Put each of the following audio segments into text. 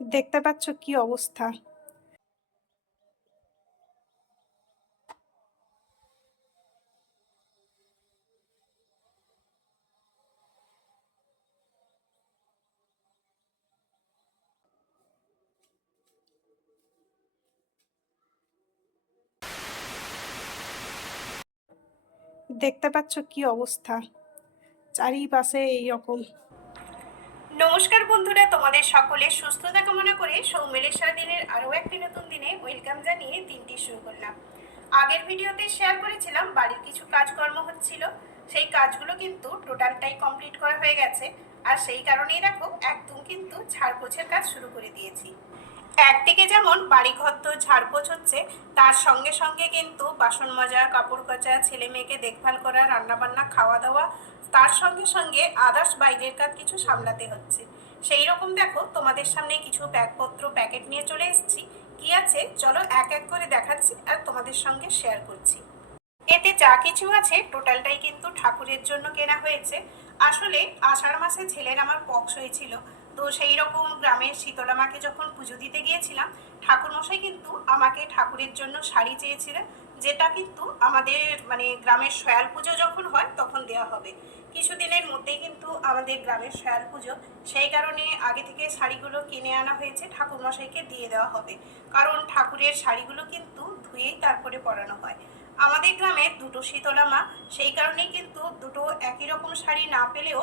দেখতে পাচ্ছ কি অবস্থা? দেখতে পাচ্ছ কি অবস্থা? চারিপাশে এইরকম নমস্কার বন্ধুরা, তোমাদের সকলের সুস্থতা কামনা করে সৌমেলের সারাদিনের আরও একটি নতুন দিনে ওয়েলকাম জানিয়ে দিনটি শুরু করলাম। আগের ভিডিওতে শেয়ার করেছিলাম, বাড়ির কিছু কাজকর্ম হচ্ছিল। সেই কাজগুলো কিন্তু টোটালটাই কমপ্লিট করা হয়ে গেছে। আর সেই কারণেই দেখো, একদম কিন্তু ছাড়পোছের কাজ শুরু করে দিয়েছি। একদিকে যেমন বাড়িঘর তো ঝাড়পোছ হচ্ছে, তার সঙ্গে সঙ্গে কিন্তু বাসন মাজা, কাপড় কাচা, ছেলে মেয়েকে দেখভাল করা, রান্নাবান্না খাওয়া দাওয়া তার সঙ্গে সঙ্গে আদার্স বাইরের কাজ কিছু সামলাতে হচ্ছে। সেই রকম দেখো, তোমাদের সামনে কিছু ব্যাগপত্র, প্যাকেট নিয়ে চলে এসেছি। কি আছে? চলো এক এক করে দেখাচ্ছি আর তোমাদের সঙ্গে শেয়ার করছি। এতে যা কিছু আছে টোটালটাই কিন্তু ঠাকুরের জন্য কেনা হয়েছে। আসলে আষাঢ় মাসে ছেলের আমার পক্স হয়েছিল। তো সেই রকম গ্রামের শীতলা মাকে যখন পুজো দিতে গিয়েছিলাম, ঠাকুরমশাই কিন্তু আমাকে ঠাকুরের জন্য শাড়ি চেয়েছিলেন, যেটা কিন্তু আমাদের মানে গ্রামের শয়াল পুজো যখন হয় তখন দেওয়া হবে। কিছুদিনের মধ্যেই কিন্তু আমাদের গ্রামের শয়াল পুজো, সেই কারণে আগে থেকে শাড়িগুলো কিনে আনা হয়েছে, ঠাকুরমশাইকে দিয়ে দেওয়া হবে। কারণ ঠাকুরের শাড়িগুলো কিন্তু ধুয়েই তারপরে পরানো হয়। আমাদের গ্রামে দুটো শীতলা মা, সেই কারণেই কিন্তু দুটো একই রকম শাড়ি না পেলেও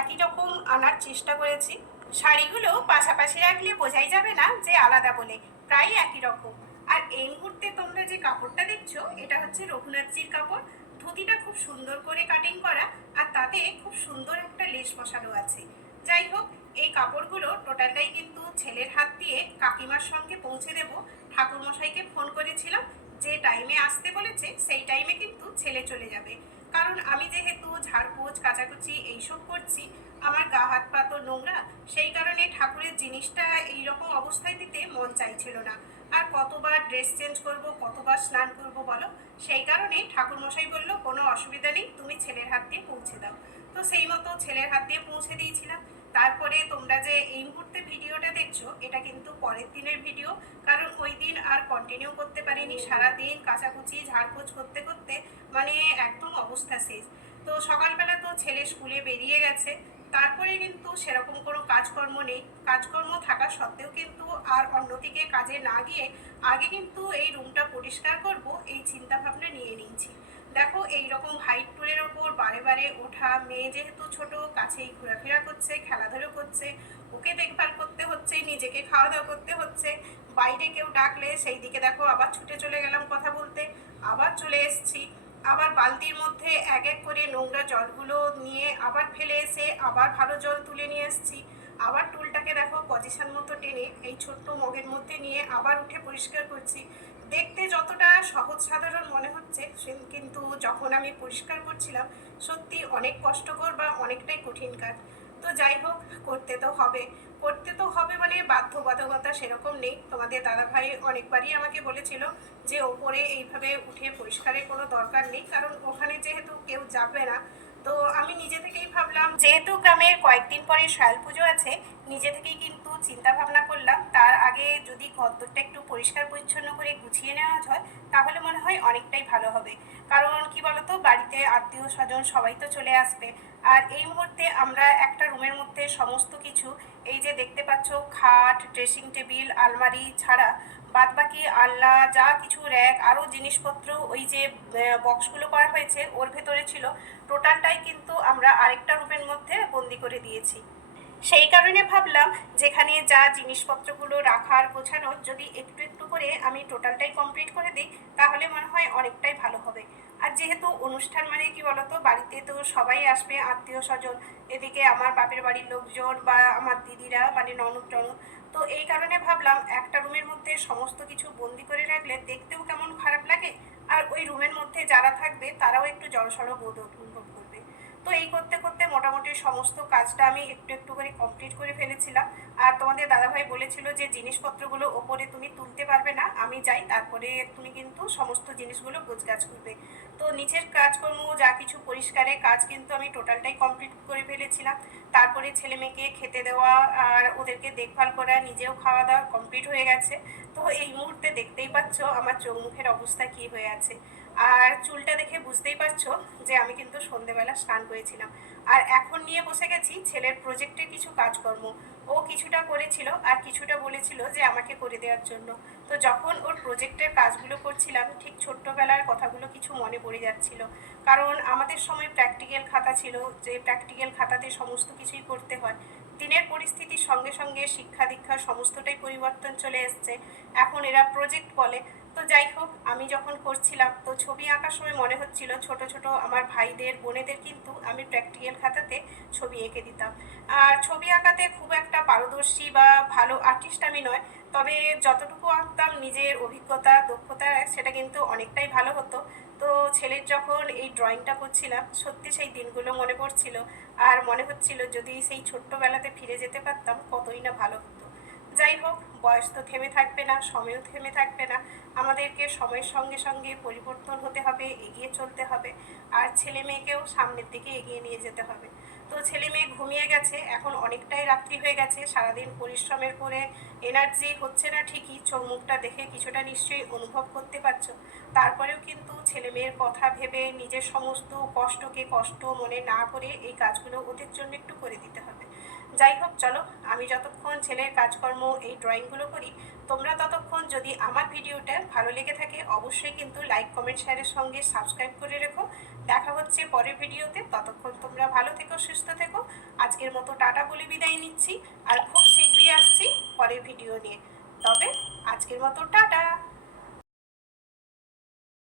একই রকম আনার চেষ্টা করেছি। শাড়িগুলো পাশাপাশি রাখলে বোঝাই যাবে না যে আলাদা বলে, প্রায় একই রকম। আর এই মুহূর্তে তোমরা যে কাপড়টা দেখছ, এটা হচ্ছে রঘুনাথজির কাপড়। ধুতিটা খুব সুন্দর করে কাটিং করা আর তাতে খুব সুন্দর একটা লেস বসানো আছে। যাই হোক, এই কাপড়গুলো টোটালটাই কিন্তু ছেলের হাত দিয়ে কাকিমার সঙ্গে পৌঁছে দেব। ঠাকুরমশাইকে ফোন করেছিলাম যে টাইমে আসতে বলেছে, সেই টাইমে কিন্তু ছেলে চলে যাবে। কারণ আমি যেহেতু ঝাড়পোছ কাচাকুচি এইসব করছি, আমার গা হাত পা তো নোংরা, সেই কারণে ঠাকুরের জিনিসটা এইরকম অবস্থায় দিতে মন চাইছিল না। আর কতবার ড্রেস চেঞ্জ করব, কতবার স্নান করব বলো, সেই কারণে ঠাকুরমশাই বলল, কোনো অসুবিধা নেই, তুমি ছেলের হাত দিয়ে পৌঁছে দাও। তো সেই মতো ছেলের হাত দিয়ে পৌঁছে দিয়েছিলাম। তারপরে তোমরা যে এই মুহূর্তে ভিডিওটা দেখছ, এটা কিন্তু পরের দিনের ভিডিও। কারণ ওই দিন আর কন্টিনিউ করতে পারিনি, সারাদিন কাচাকুচি ঝাড়পোছ করতে করতে মানে একদম অবস্থা শেষ। তো সকালবেলা তো ছেলে স্কুলে বেরিয়ে গেছে, তারপরে কিন্তু সেরকম কোনো কাজকর্ম নেই। কাজকর্ম থাকা সত্ত্বেও কিন্তু আর অন্যদিকে কাজে না গিয়ে আগে কিন্তু এই রুমটা পরিষ্কার করব, এই চিন্তা ভাবনা নিয়ে নিয়েছি। দেখো এই রকম হাইট টুলের ওপর বারে বারে ওঠা, মেয়ে যেহেতু ছোট, কাছেই ঘোরাফেরা করছে, খেলাধুলো করছে, ওকে দেখভাল করতে হচ্ছে, নিজেকে খাওয়া দাওয়া করতে হচ্ছে, বাইরে কেউ ডাকলে সেই দিকে দেখো, আবার ছুটে চলে গেলাম কথা বলতে, আবার চলে এসছি, আবার বালতির মধ্যে এক এক করে নোংরা জলগুলো নিয়ে আবার ফেলে এসে আবার ভালো জল তুলে নিয়ে এসছি, আবার টুলটাকে দেখো পজিশন মতো টেনে, এই ছোট্ট মগের মধ্যে নিয়ে আবার উঠে পরিষ্কার করছি দেখতে যতটা সহজ সাধারণ মনে হচ্ছে কিন্তু যখন আমি পরিষ্কার করছিলাম, সত্যি অনেক কষ্টকর বা অনেকটাই কঠিন কাজ। তো যাই হোক, করতে তো হবে। করতে তো হবে মানে বাধ্যবাধকতা সেরকম নেই। তোমাদের দাদাভাই অনেকবারই আমাকে বলেছিল যে ওপরে এইভাবে উঠে পরিষ্কারের কোনো দরকার নেই, কারণ ওখানে যেহেতু কেউ যাবে না, তো আমি নিজে থেকেই ভাবলাম, যেহেতু গ্রামের কয়েকদিন পরে শায়াল পুজো আছে, নিজে থেকেই কিন্তু চিন্তা ভাবনা করলাম, তার আগে যদি ঘরদোরটা একটু পরিষ্কার পরিচ্ছন্ন করে গুছিয়ে নেওয়া হয়, তাহলে মনে হয় অনেকটাই ভালো হবে। কারণ কি বলতো, বাড়িতে আত্মীয় স্বজন সবাই তো চলে আসবে। আর এই মুহূর্তে আমরা একটা রুমের মধ্যে সমস্ত কিছু, এই যে দেখতে পাচ্ছ, খাট, ড্রেসিং টেবিল, আলমারি ছাড়া, বাদবাকি আল্লা যা কিছু র্যাক, আরও জিনিসপত্র ওই যে বক্সগুলো করা হয়েছে, ওর ভেতরে ছিল। টোটালটাই কিন্তু আমরা আরেকটা রুমের মধ্যে বন্দি করে দিয়েছি। সেই কারণে ভাবলাম যেখানে যা জিনিসপত্রগুলো রাখার গোছানোর যদি একটু একটু করে আমি টোটালটাই কমপ্লিট করে দিই, তাহলে মনে হয় অনেকটাই ভালো হবে। আর যেহেতু অনুষ্ঠান মানে কি বলতো, বাড়িতে তো সবাই আসবে, আত্মীয় স্বজন, এদিকে আমার বাপের বাড়ির লোকজন বা আমার দিদিরা মানে ননদ টনদ, তো এই কারণে ভাবলাম একটা রুমের মধ্যে সমস্ত কিছু বন্দি করে রাখলে দেখতেও কেমন খারাপ লাগে, আর ওই রুমের মধ্যে যারা থাকবে তারাও একটু জড়সড় বোধ তো এই করতে করতে মোটামুটি সমস্ত কাজটা আমি একটু একটু করে কমপ্লিট করে ফেলেছিলাম। আর তোমাদের দাদাভাই বলেছিল যে জিনিসপত্রগুলো ওপরে তুমি তুলতে পারবে না, আমি যাই, তারপরে তুমি কিন্তু সমস্ত জিনিসগুলো গোছগাছ করবে। তো নিচের কাজকর্ম, যা কিছু পরিষ্কারে কাজ কিন্তু আমি টোটালটাই কমপ্লিট করে ফেলেছিলাম। তারপরে ছেলে মেয়েকে খেতে দেওয়া আর ওদেরকে দেখভাল করা, নিজেও খাওয়া দাওয়া কমপ্লিট হয়ে গেছে। তো এই মুহূর্তে দেখতেই পাচ্ছ আমার চোখ মুখের অবস্থা কি হয়ে আছে। আর চুলটা দেখে বুঝতেই পারছ যে আমি কিন্তু সন্ধেবেলা স্নান করেছিলাম। আর এখন নিয়ে বসে গেছি ছেলের প্রজেক্টের কিছু কাজকর্ম। ও কিছুটা করেছিল আর কিছুটা বলেছিল যে আমাকে করে দেওয়ার জন্য। তো যখন ওর প্রজেক্টের কাজগুলো করছিলাম, ঠিক ছোট্টবেলার কথাগুলো কিছু মনে পড়ে যাচ্ছিল। কারণ আমাদের সময় প্র্যাকটিক্যাল খাতা ছিল, যে প্র্যাকটিক্যাল খাতাতে সমস্ত কিছুই করতে হয়। দিনের পরিস্থিতির সঙ্গে সঙ্গে শিক্ষা দীক্ষা সমস্তটাই পরিবর্তন চলে এসছে। এখন এরা প্রজেক্ট বলে। তো যাই হোক, আমি যখন করছিলাম, তো ছবি আঁকার সময় মনে হচ্ছিল ছোট ছোট আমার ভাইদের, বোনেদের কিন্তু আমি প্র্যাকটিক্যাল খাতাতে ছবি এঁকে দিতাম। আর ছবি আঁকাতে খুব একটা পারদর্শী বা ভালো আর্টিস্ট আমি নয়, তবে যতটুকু আঁকতাম, নিজের অভিজ্ঞতা, দক্ষতা, সেটা কিন্তু অনেকটাই ভালো হতো। তো ছেলের যখন এই ড্রয়িংটা করছিলাম, সত্যি সেই দিনগুলো মনে পড়ছিল। আর মনে হচ্ছিল যদি সেই ছোট্টবেলাতে ফিরে যেতে পারতাম, কতই না ভালো হতো। যাই হোক, বয়স তো থেমে থাকবে না, সময়ও থেমে থাকবে না। আমাদেরকে সময়ের সঙ্গে সঙ্গে পরিবর্তন হতে হবে, এগিয়ে চলতে হবে। আর ছেলে মেয়েকেও সামনের দিকে এগিয়ে নিয়ে যেতে হবে। তো ছেলে মেয়ে ঘুমিয়ে গেছে, এখন অনেকটাই রাত্রি হয়ে গেছে, সারাদিন পরিশ্রমের পরে এনার্জি হচ্ছে না ঠিকই চোখ মুখটা দেখে কিছুটা নিশ্চয়ই অনুভব করতে পারছ। তারপরেও কিন্তু ছেলে মেয়ের কথা ভেবে নিজের সমস্ত কষ্টকে কষ্ট মনে না করে এই কাজগুলো ওদের জন্য একটু করে দিতে হবে। যাই হোক, চলো, আমি যতক্ষণ ছেলের কাজকর্ম এই ড্রয়িংগুলো করি তোমরা ততক্ষণ যদি আমার ভিডিওটা ভালো লেগে থাকে, অবশ্যই কিন্তু লাইক কমেন্ট শেয়ারের সঙ্গে সাবস্ক্রাইব করে রেখো। দেখা হচ্ছে পরের ভিডিওতে। ততক্ষণ তোমরা ভালো থেকো, সুস্থ থেকো। আজকের মতো টাটা বলে বিদায় নিচ্ছি। আর খুব শীঘ্রই আসছি পরের ভিডিও নিয়ে। তবে আজকের মতো টাটা!